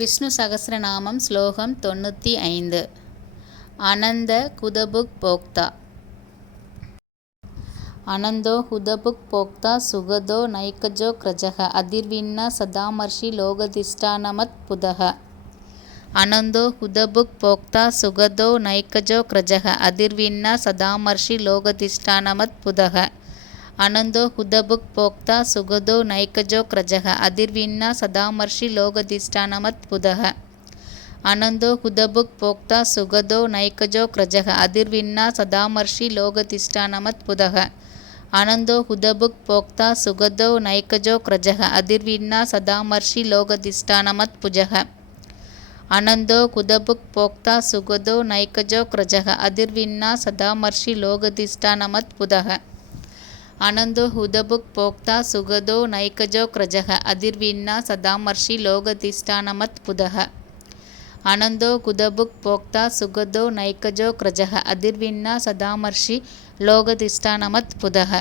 விஷ்ணு சகஸ்ரநாமம் ஸ்லோகம் 95. அனந்த குதபுக் போக்தா. அனந்தோ ஹுதபுக் போக்தா சுகதோ நைகஜோ க்ரஜக அதிர்வின்னா சதாமர்ஷி லோகதிஷ்டானமத் புதக. அனந்தோ ஹுதபுக் போக்தா சுகதோ நைகஜோ க்ரஜக அதிர்வின்னா சதாமர்ஷி லோகதிஷ்டானமத் புதக. அனந்தோ ஹுதபுக் போக்தா சுகதோ நைகஜோ க்ரஜக அதிர்வின்னா சதாமர்ஷி லோகதிஷ்டானமத் புதக. அனந்தோ ஹுதபுக் போக்தா சுகதோ நைகஜோ க்ரஜக அதிர்வின்னா சதாமர்ஷி லோகதிஷ்டானமத் புதக. அனந்தோ ஹுதபுக் போக்தா சுகதோ நைகஜோ க்ரஜக அதிர்வின்னா சதாமர்ஷி லோகதிஷ்டானமத் புஜக. அனந்தோ ஹுதபுக் போக்தா சுகதோ நைகஜோ க்ரஜக அதிர்வின்னா சதாமர்ஷி லோகதிஷ்டானமத் புதக. அனந்தோ ஹுதபுக் போக்தா சுகதோ நைகஜோ க்ரஜக அதிர்வின்னா சதாமர்ஷி லோகதிஷ்டானமத் புதக. அனந்தோ ஹுதபுக் போக்தா சுகதோ நைகஜோ க்ரஜக அதிர்வின்னா சதாமர்ஷி லோகதிஷ்டானமத் புதக.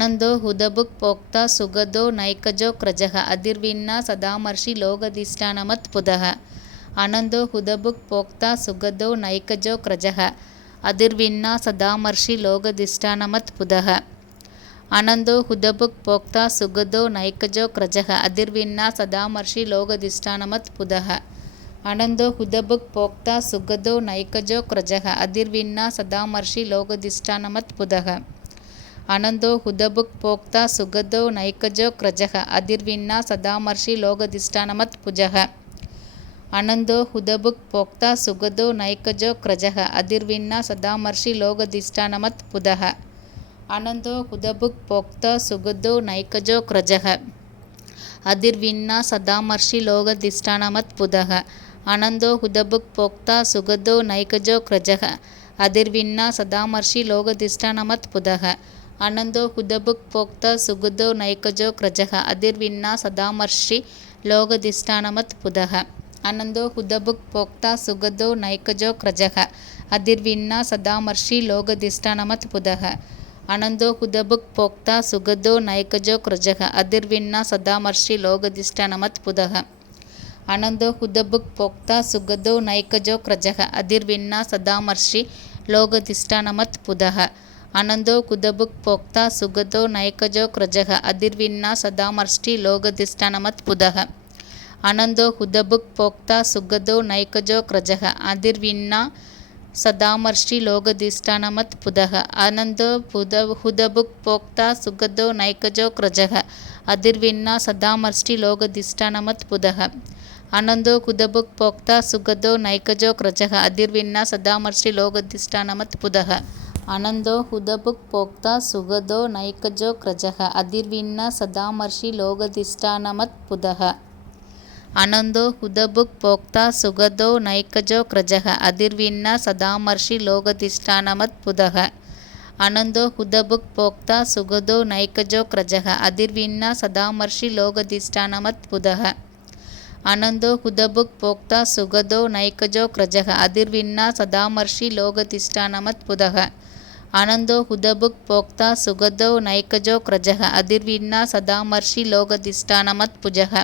அனந்தோ ஹுதபுக் போக்தா சுகதோ நைகஜோ க்ரஜக அதிர்வின்னா சதாமர்ஷி லோகதிஷ்டானமத் புதக. அனந்தோ ஹுதபுக் போக்தா சுகதோ நைகஜோ க்ரஜக அதிர்வின்னா சதாமர்ஷி லோகதிஷ்டானமத் புதக. அனந்தோ ஹுதபுக் போக்தா சுகதோ நைகஜோ க்ரஜக அதிர்வின்னா சதாமர்ஷி லோகதிஷ்டானமத் புதக. அனந்தோ ஹுதபுக் போக்தா சுகதோ நைகஜோ க்ரஜக அதிர்வின்னா சதாமர்ஷி லோகதிஷ்டானமத் புதக. அனந்தோ ஹுதபுக் போக்தா சுகதோ நைகஜோ க்ரஜக அதிர்வின்னா சதாமர்ஷி லோகதிஷ்டானமத் புஜக. அனந்தோ ஹுதபுக் போக்தா சுகதோ நைகஜோ க்ரஜக அதிர்வின்னா சதாமர்ஷி லோகதிஷ்டானமத் புதக. அனந்தோ ஹுதபுக் போக்தா சுகதோ நைகஜோ க்ரஜக அதிர்வின்னா சதாமர்ஷி லோகதிஷ்டானமத் புதக. அனந்தோ ஹுதபுக் போக்தா சுகதோ நைகஜோ க்ரஜக அதிர்வின்னா சதாமர்ஷி லோகதிஷ்டானமத் புதக. அனந்தோ ஹுதபுக் போக்தா சுகதோ நைகஜோ க்ரஜக அதிர்வின்னா சதாமர்ஷி லோகதிஷ்டானமத் புதக. அனந்தோ ஹுதபுக் போக்தா சுகதோ நைகஜோ க்ரஜக அதிர்வின்னா சதாமர்ஷி லோகதிஷ்டானமத் புதக. அனந்தோ ஹுதபுக் போக்தா சுகதோ நைகஜோ க்ரஜக அதிர்வின்னா சதாமர்ஷி லோகதிஷ்டானமத் புதக. அனந்தோ ஹுதபுக் போக்தா சுகதோ நைகஜோ க்ரஜக அதிர்வின்னா சதாமர்ஷி லோகதிஷ்டானமத் புதக. அனந்தோ ஹுதபுக் போக்தா சுகதோ நைகஜோ க்ரஜக அதிர்வின்னா சதாமர்ஷி லோகதிஷ்டானமத் புதக. அனந்தோ ஹுதபுக் போக்தா சுகதோ நைகஜோ க்ரஜக அதிர்வின்னா சதாமர்ஷி லோகதிஷ்டானமத் புதக. அனந்தோ ஹுதபுக் போக்தா சுகதோ நைகஜோ க்ரஜக அதிர்வின்னா சதாமர்ஷி லோகதிஷ்டானமத் புதக. அனந்தோ ஹுதபுக் போக்தா சுகதோ நைகஜோ க்ரஜக அதிர்வின்னா சதாமர்ஷி லோகதிஷ்டானமத் புதக. அனந்தோ ஹுதபுக் போக்தா சுகதோ நைகஜோ க்ரஜக அதிர்வின்னா சதாமர்ஷி லோகதிஷ்டானமத் புதக. அனந்தோ ஹுதபுக் போக்தா சுகதோ நைகஜோ க்ரஜக அதிர்வின்னா சதாமர்ஷி லோகதிஷ்டானமத் புதக. அனந்தோ ஹுதபுக் போக்தா சுகதோ நைகஜோ க்ரஜக அதிர்வின்னா சதாமர்ஷி லோகதிஷ்டானமத் புதக. அனந்தோ ஹுதபுக் போக்தா சுகதோ நைகஜோ க்ரஜக அதிர்வின்னா சதாமர்ஷி லோகதிஷ்டானமத் புதக. அனந்தோ ஹுதபுக் போக்தா சுகதோ நைகஜோ க்ரஜக அதிர்வின்னா சதாமர்ஷி லோகதிஷ்டானமத் புஜக.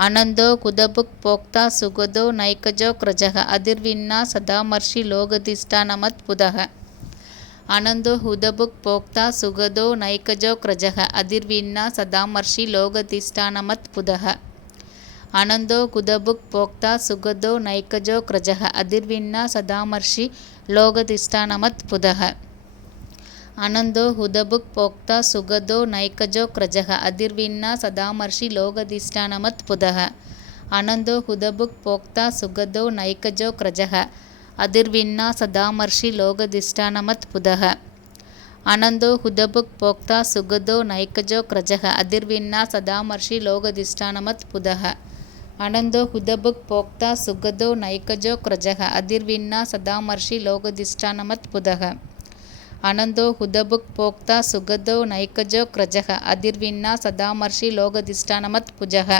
அனந்தோ ஹுதபுக் போக்தா சுகதோ நைகஜோ க்ரஜக அதிர்வின்னா சதாமர்ஷி லோகதிஷ்டானமத் புதக. அனந்தோ ஹுதபுக் போக்தா சுகதோ நைகஜோ க்ரஜக அதிர்வின்னா சதாமர்ஷி லோகதிஷ்டானமத் புதக. அனந்தோ ஹுதபுக் போக்தா சுகதோ நைகஜோ க்ரஜக அதிர்வின்னா சதாமர்ஷி லோகதிஷ்டானமத் புதக. அனந்தோ ஹுதபுக் போக்தா சுகதோ நைகஜோ க்ரஜக அதிர்வின்னா சதாமர்ஷி லோகதிஷ்டானமத் புதக. அனந்தோ ஹுதபுக் போக்தா சுகதோ நைகஜோ க்ரஜக அதிர்வின்னா சதாமர்ஷி லோகதிஷ்டானமத் புதக. அனந்தோ ஹுதபுக் போக்தா சுகதோ நைகஜோ க்ரஜக அதிர்வின்னா சதாமர்ஷி லோகதிஷ்டானமத் புதக. அனந்தோ ஹுதபுக் போக்தா சுகதோ நைகஜோ க்ரஜக அதிர்வின்னா சதாமர்ஷி லோகதிஷ்டானமத் புதக. அனந்தோ ஹுதபுக் போக்தா சுகதோ நைகஜோ க்ரஜக அதிர்வின்னா சதாமர்ஷி லோகதிஷ்டானமத் புஜக.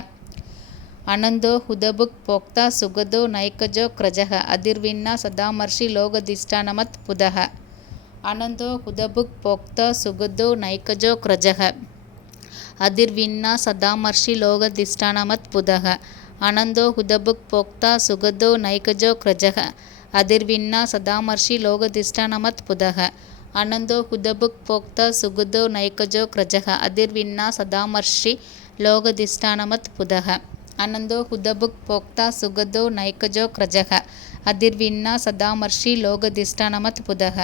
அனந்தோ ஹுதபுக் போக்தா சுகதோ நைகஜோ க்ரஜக அதிர்வின்னா சதாமர்ஷி லோகதிஷ்டானமத் புதக. அனந்தோ ஹுதபுக் போக்தா சுகதோ நைகஜோ க்ரஜக அதிர்வின்னா சதாமர்ஷி லோகதிஷ்டானமத் புதக. आनंदो हुदबुक् प्रोक्ता सुगदो नैकजो क्रजः अधिर्विन्ना सदामर्षि लोकधिष्ठानमत्पुदः आनंदो हुदबुक् प्रोक्ता सुगदो नैकजो क्रजः अधिर्विन्ना सदामर्षि लोकधिष्ठानमत्पुदः आनंदो हुदबुक् प्रोक्ता सुगदो नैकजो क्रजः अधिर्विन्ना सदामर्षि लोकधिष्ठानमत्पुदः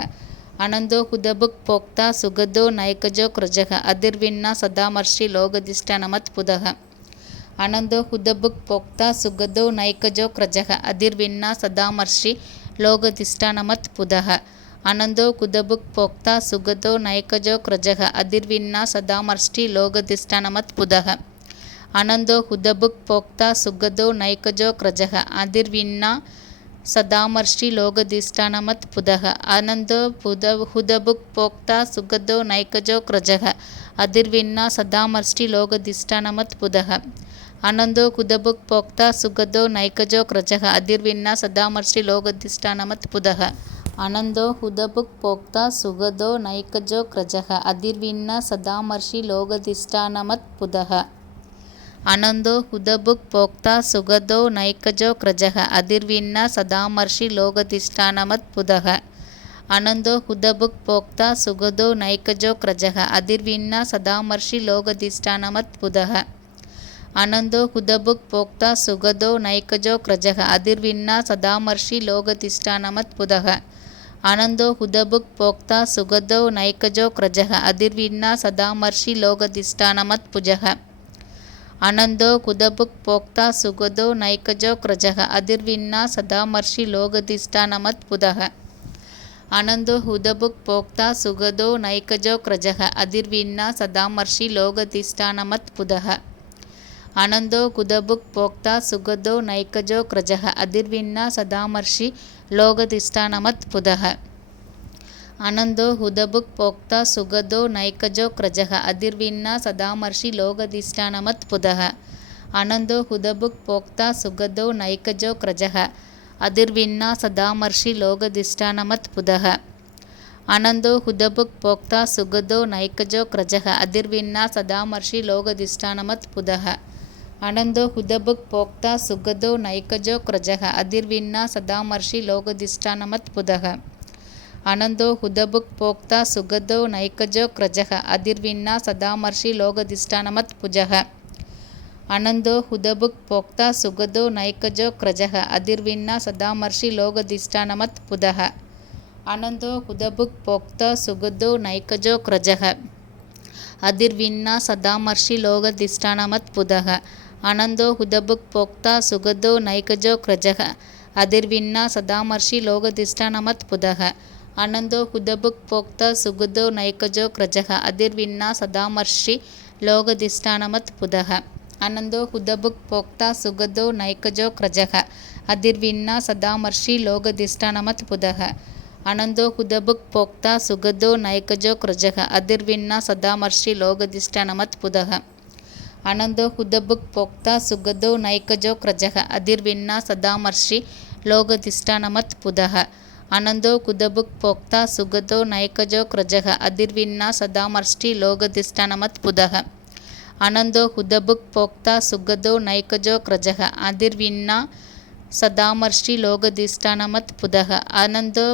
आनंदो हुदबुक् प्रोक्ता सुगदो नैकजो क्रजः अधिर्विन्ना सदामर्षि लोकधिष्ठानमत्पुदः आनंदो हुदबुक् प्रोक्ता सुगदो नैकजो क्रजः अधिर्विन्ना सदामर्षि लोकधिष्ठानमत्पुदः आनंदो हुदबुक् प्रोक्ता सुगदो नैकजो क्रजः अधिर्विन्ना सदामर्षि लोकधिष्ठानमत्पुदः आनंदो हुदबुक् प्रोक्ता सुगदो नैकजो क्रजः अधिर्विन्ना सदामर्षि लोकधिष्ठानमत्पुदः आनंदो हुदबुक् प्रोक्ता सुगदो नैकजो क्रजः अधिर्विन्ना सदामर्षि लोकधिष्ठानमत्पुदः आनंदो हुदबुक् प्रोक्ता सुगदो नैकजो क्रजः अधिर्विन्ना सदामर्षि लोकधिष्ठानमत्पुदः आनंदो हुदबुक् प्रोक्ता सुगदो नैकजो क्रजः अधिर्विन्ना सदामर्षि लोकधिष्ठानमत्पुदः आनंदो हुदबुक् प्रोक्ता सुगदो नैकजो क्रजः अधिर्विन्ना सदामर्षि लोकधिष्ठानमत्पुदः आनंदो हुदबुक् प्रोक्ता सुगदो नैकजो क्रजः अधिर्विन्ना सदामर्षि लोकधिष्ठानमत्पुदः आनंदो हुदबुक् प्रोक्ता सुगदो नैकजो क्रजः अधिर्विन्ना सदामर्षि लोकधिष्ठानमत्पुदः आनंदो हुदबुक् प्रोक्ता सुगदो नैकजो क्रजः अधिर्विन्ना सदामर्षि लोकधिष्ठानमत्पुदः आनंदो हुदबुक् प्रोक्ता सुगदो नैकजो क्रजः अधिर्विन्ना सदामर्षि लोकधिष्ठानमत्पुदः आनंदो हुदबुक् प्रोक्ता सुगदो नैकजो क्रजः अधिर्विन्ना सदामर्षि लोकधिष्ठानमत्पुदः आनंदो हुदबुक् प्रोक्ता सुगदो नैकजो क्रजः अधिर्विन्ना सदामर्षि लोकधिष्ठानमत्पुदः आनंदो हुदबुक् प्रोक्ता सुगदो नैकजो क्रजः अधिर्विन्ना सदामर्षि लोकधिष्ठानमत्पुदः आनंदो हुदबुक् प्रोक्ता सुगदो नैकजो क्रजः अधिर्विन्ना सदामर्षि लोकधिष्ठानमत्पुदः आनंदो हुदबुक् प्रोक्ता सुगदो नैकजो क्रजः अधिर्विन्ना सदामर्षि लोकधिष्ठानमत्पुदः आनंदो हुदबुक् प्रोक्ता सुगदो नैकजो क्रजः अधिर्विन्ना सदामर्षि लोकधिष्ठानमत्पुदः आनंदो हुदबुक् प्रोक्ता सुगदो नैकजो क्रजः अधिर्विन्ना सदामर्षि लोकधिष्ठानमत्पुदः आनंदो हुदबुक् प्रोक्ता सुगदो नैकजो क्रजः अधिर्विन्ना सदामर्षि लोकधिष्ठानमत्पुदः आनंदो हुदबुक् प्रोक्ता सुगदो नैकजो क्रजः अधिर्विन्ना सदामर्षि लोकधिष्ठानमत्पुदः आनंदो हुदबुक् प्रोक्ता सुगदो नैकजो क्रजः अधिर्विन्ना सदामर्षि लोकधिष्ठानमत्पुदः आनंदो हुदबुक् प्रोक्ता सुगदो नैकजो क्रजः अधिर्विन्ना सदामर्षि लोकधिष्ठानमत्पुदः आनंदो हुदबुक् प्रोक्ता सुगदो नैकजो क्रजः अधिर्विन्ना सदामर्षि लोकधिष्ठानमत्पुदः आनंदो हुदबुक् प्रोक्ता सुगदो नैकजो क्रजः अधिर्विन्ना सदामर्षि लोकधिष्ठानमत्पुदः आनंदो हुदबुक् प्रोक्ता सुगदो नैकजो क्रजः अधिर्विन्ना सदामर्षि लोकधिष्ठानमत्पुदः आनंदो हुदबुक् प्रोक्ता सुगदो नैकजो क्रजः अधिर्विन्ना सदामर्षि लोकधिष्ठानमत्पुदः आनंदो हुदबुक् प्रोक्ता सुगदो नैकजो क्रजः अधिर्विन्ना सदामर्षि लोकधिष्ठानमत्पुदः आनंदो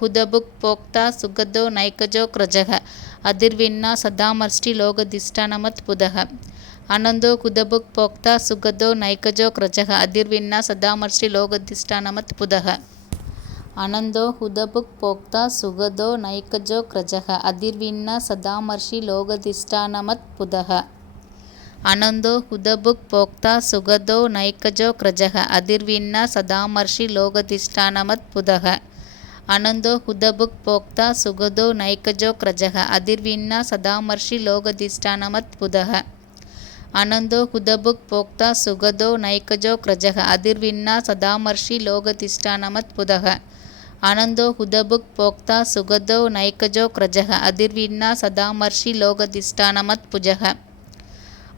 हुदबुक् प्रोक्ता सुगदो नैकजो क्रजः अधिर्विन्ना सदामर्षि लोकधिष्ठानमत्पुदः आनंदो हुदबुक् प्रोक्ता सुगदो नैकजो क्रजः अधिर्विन्ना सदामर्षि लोकधिष्ठानमत्पुदः आनंदो हुदबुक् प्रोक्ता सुगदो नैकजो क्रजः अधिर्विन्ना सदामर्षि लोकधिष्ठानमत्पुदः आनंदो हुदबुक् प्रोक्ता सुगदो नैकजो क्रजः अधिर्विन्ना सदामर्षि लोकधिष्ठानमत्पुदः आनंदो हुदबुक् प्रोक्ता सुगदो नैकजो क्रजः अधिर्विन्ना सदामर्षि लोकधिष्ठानमत्पुदः आनंदो हुदबुक् प्रोक्ता सुगदो नैकजो क्रजः अधिर्विन्ना सदामर्षि लोकधिष्ठानमत्पुदः आनंदो हुदबुक् प्रोक्ता सुगदो नैकजो क्रजः अधिर्विन्ना सदामर्षि लोकधिष्ठानमत्पुदः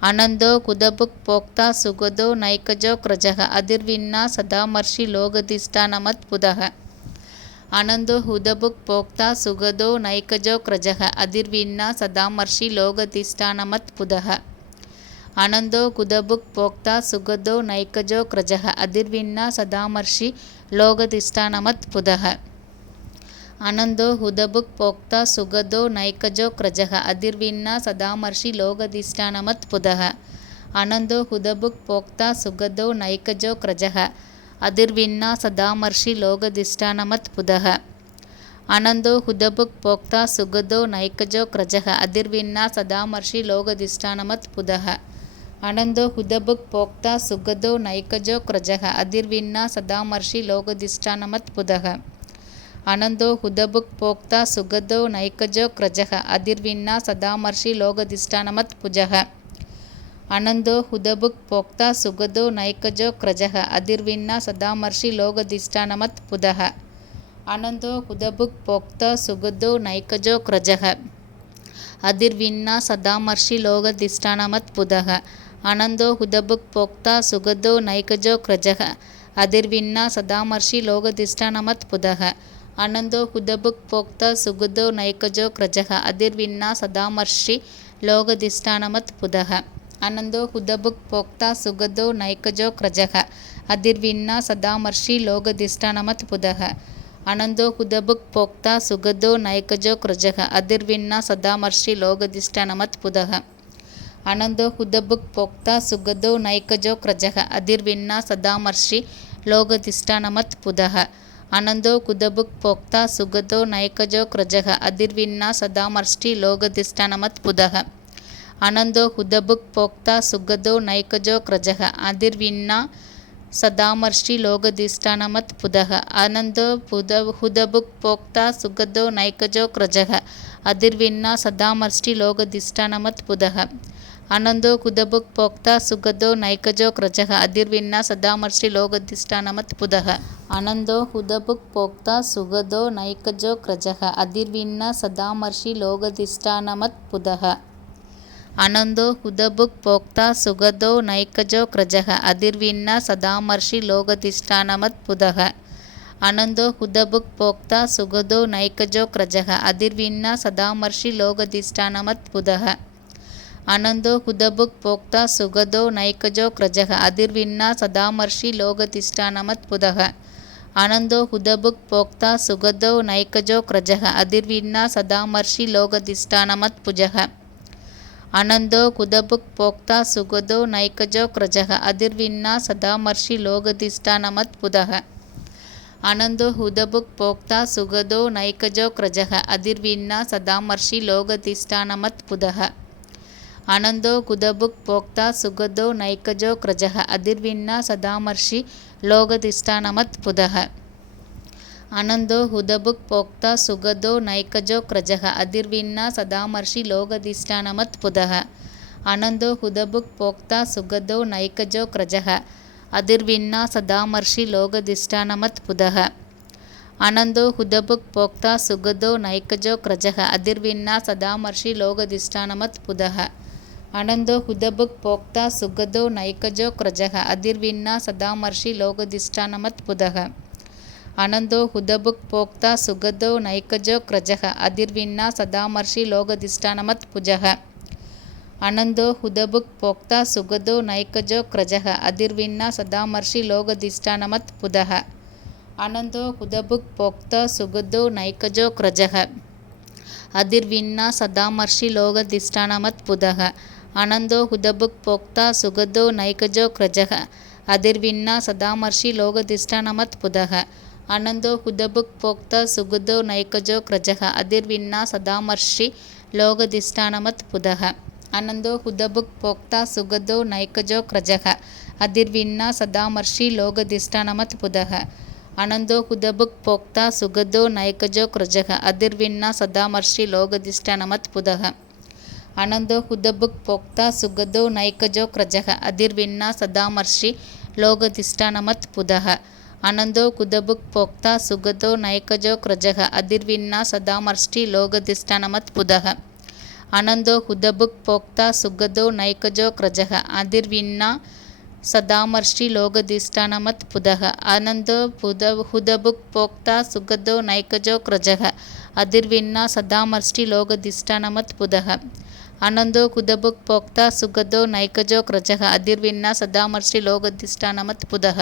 आनंदो हुदबुक् प्रोक्ता सुगदो नैकजो क्रजः अधिर्विन्ना सदामर्षि लोकधिष्ठानमत्पुदः आनंदो हुदबुक् प्रोक्ता सुगदो नैकजो क्रजः अधिर्विन्ना सदामर्षि लोकधिष्ठानमत्पुदः आनंदो कुदबुक् प्रोक्ता सुगदो नैकजो क्रजः अधिर्विन्ना सदामर्षि लोकधिष्ठानमत्पुदः आनंदो हुदबुक् प्रोक्ता सुगदो नैकजो क्रजः अधिर्विन्ना सदामर्षि लोकधिष्ठानमत्पुदः आनंदो हुदबुक् प्रोक्ता सुगदो नैकजो क्रजः अधिर्विन्ना सदामर्षि लोकधिष्ठानमत्पुदः आनंदो हुदबुक् प्रोक्ता सुगदो नैकजो क्रजः अधिर्विन्ना सदामर्षि लोकधिष्ठानमत्पुदः आनंदो हुदबुक् प्रोक्ता सुगदो नैकजो क्रजः अधिर्विन्ना सदामर्षि लोकधिष्ठानमत्पुदः आनंदो हुदबुक् प्रोक्ता सुगदो नैकजो क्रजः अधिर्विन्ना सदामर्षि लोकधिष्ठानमत्पुजः आनंदो हुदबुक् प्रोक्ता सुगदो नैकजो क्रजः अधिर्विन्ना सदामर्षि लोकधिष्ठानमत्पुदः आनंदो हुदबुक् प्रोक्ता सुगदो नैकजो क्रजः अधिर्विन्ना सदामर्षि लोकधिष्ठानमत्पुदः आनंदो हुदबुक् प्रोक्ता सुगदो नैकजो क्रजः अधिर्विन्ना सदामर्षि लोकधिष्ठानमत्पुदः आनंदो हुदबुक् प्रोक्ता सुगदो नैकजो क्रजः अधिर्विन्ना सदामर्षि लोकधिष्ठानमत्पुदः आनंदो हुदबुक् प्रोक्ता सुगदो नैकजो क्रजः अधिर्विन्ना सदामर्षि लोकधिष्ठानमत्पुदः आनंदो हुदबुक् प्रोक्ता सुगदो नैकजो क्रजः अधिर्विन्ना सदामर्षि लोकधिष्ठानमत्पुदः आनंदो हुदबुक् प्रोक्ता सुगदो नैकजो क्रजः अधिर्विन्ना सदामर्षि लोकधिष्ठानमत्पुदः आनंदो हुदबुक् प्रोक्ता सुगदो नैकजो क्रजः अधिर्विन्ना सदामर्षि लोकधिष्ठानमत्पुदः आनंदो हुदबुक् प्रोक्ता सुगदो नैकजो क्रजः अधिर्विन्ना सदामर्षि लोकधिष्ठानमत्पुदः आनंदो हुदबुक् प्रोक्ता सुगदो नैकजो क्रजः अधिर्विन्ना सदामर्षि लोकधिष्ठानमत्पुदः आनंदो हुदबुक् प्रोक्ता सुगदो नैकजो क्रजः अधिर्विन्ना सदामर्षि लोकधिष्ठानमत्पुदः आनंदो हुदबुक् प्रोक्ता सुगदो नैकजो क्रजः अधिर्विन्ना सदामर्षि लोकधिष्ठानमत्पुदः आनंदो हुदबुक् प्रोक्ता सुगदो नैकजो क्रजः अधिर्विन्ना सदामर्षि लोकधिष्ठानमत्पुदः आनंदो हुदबुक् प्रोक्ता सुगदो नैकजो क्रजः अधिर्विन्ना सदामर्षि लोकधिष्ठानमत्पुदः आनंदो हुदबुक् प्रोक्ता सुगदो नैकजो क्रजः अधिर्विन्ना सदामर्षि लोकधिष्ठानमत्पुदः आनंदो हुदबुक् प्रोक्ता सुगदो नैकजो क्रजः अधिर्विन्ना सदामर्षि लोकधिष्ठानमत्पुजः आनंदो हुदबुक् प्रोक्ता सुगदो नैकजो क्रजः अधिर्विन्ना सदामर्षि लोकधिष्ठानमत्पुदः आनंदो हुदबुक् प्रोक्ता सुगदो नैकजो क्रजः अधिर्विन्ना सदामर्षि लोकधिष्ठानमत्पुदः आनंदो हुदबुक् प्रोक्ता सुगदो नैकजो क्रजः अधिर्विन्ना सदामर्षि लोकधिष्ठानमत्पुदः आनंदो हुदबुक् प्रोक्ता सुगदो नैकजो क्रजः अधिर्विन्ना सदामर्षि लोकधिष्ठानमत्पुदः आनंदो हुदबुक् प्रोक्ता सुगदो नैकजो क्रजः अधिर्विन्ना सदामर्षि लोकधिष्ठानमत्पुदः आनंदो हुदबुक् प्रोक्ता सुगदो नैकजो क्रजः अधिर्विन्ना सदामर्षि लोकधिष्ठानमत्पुदः आनंदो हुदबुक् प्रोक्ता सुगदो नैकजो क्रजः अधिर्विन्ना सदामर्षि लोकधिष्ठानमत्पुदः आनंदो हुदबुक् प्रोक्ता सुगदो नैकजो क्रजः अधिर्विन्ना सदामर्षि लोकधिष्ठानमत्पुजः आनंदो हुदबुक् प्रोक्ता सुगदो नैकजो क्रजः अधिर्विन्ना सदामर्षि लोकधिष्ठानमत्पुदः आनंदो हुदबुक् प्रोक्ता सुगदो नैकजो क्रजः अधिर्विन्ना सदामर्षि लोकधिष्ठानमत्पुदः आनंदो हुदबुक् प्रोक्ता सुगदो नैकजो क्रजः अधिर्विन्ना सदामर्षि लोकधिष्ठानमत्पुदः आनंदो हुदबुक् प्रोक्ता सुगदो नैकजो क्रजः अधिर्विन्ना सदामर्षि लोकधिष्ठानमत्पुदः आनंदो हुदबुक् प्रोक्ता सुगदो नैकजो क्रजः अधिर्विन्ना सदामर्षि लोकधिष्ठानमत्पुदः आनंदो हुदबुक् प्रोक्ता सुगदो नैकजो क्रजः अधिर्विन्ना सदामर्षि लोकधिष्ठानमत्पुदः आनंदो हुदबुक् प्रोक्ता सुगदो नैकजो क्रजः अधिर्विन्ना सदामर्षि लोकधिष्ठानमत्पुदः आनंदो हुदबुक् प्रोक्ता सुगदो नैकजो क्रजः अधिर्विन्ना सदामर्षि लोकधिष्ठानमत्पुदः आनंदो हुदबुक् प्रोक्ता सुगदो नैकजो क्रजः अधिर्विन्ना सदामर्षि लोकधिष्ठानमत्पुदः आनंदो हुदबुक् प्रोक्ता सुगदो नैकजो क्रजः अधिर्विन्ना सदामर्षि लोकधिष्ठानमत्पुदः అనందో కుదబుక్ పోక్తా సుగదో నైకజో క్రజః అదిర్విన్నా సదామర్షి లోగధిష్టానమత్ పుదః.